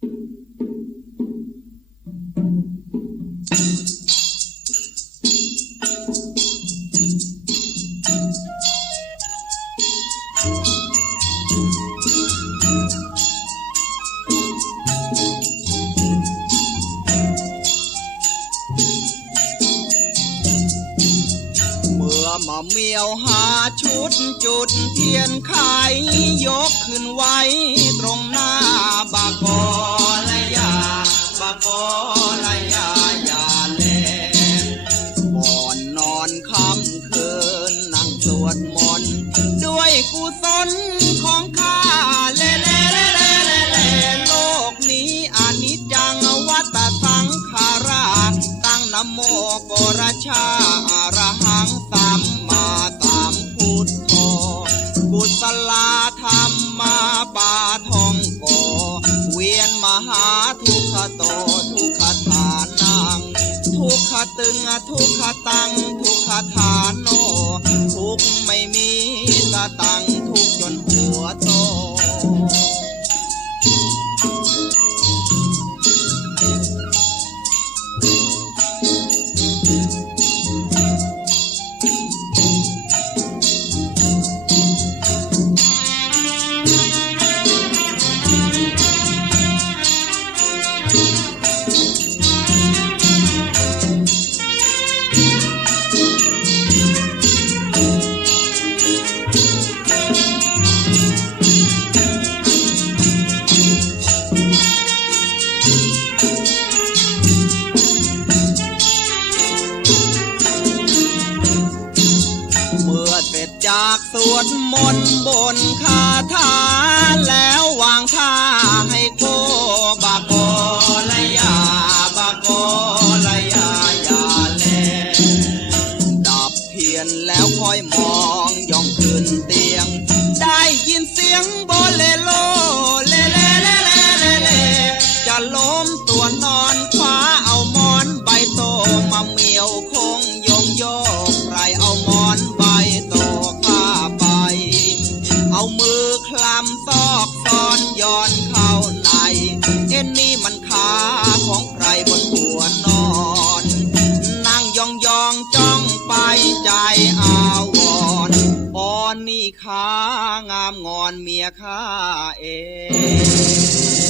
เมื่อมาเมียวหาชุดจุดเทียนไขยกขึ้นไว้ตรงหน้าบากอ ทุกขตึงทุกขตังทุกขฐานโนทุกไม่มีสตัง จากสวดมนต์บนคาถาแล้ววางท่าให้โคบาโกลยาบาโกลยายาแลดับเทียนแล้วค่อยมองย่องขึ้นเตียง ได้ยินเสียงโบเลโล เลเลเลเลเลเลจะล้มตัวนอน มือคลำซอกซ้อนย้อนเข้าใน เอ็นนี่มันขาของใครบนหัวนอน นั่งยองยองจ้องไปใจอาวรณ์อ่อนนี่ขางามงอนเมียข้าเอง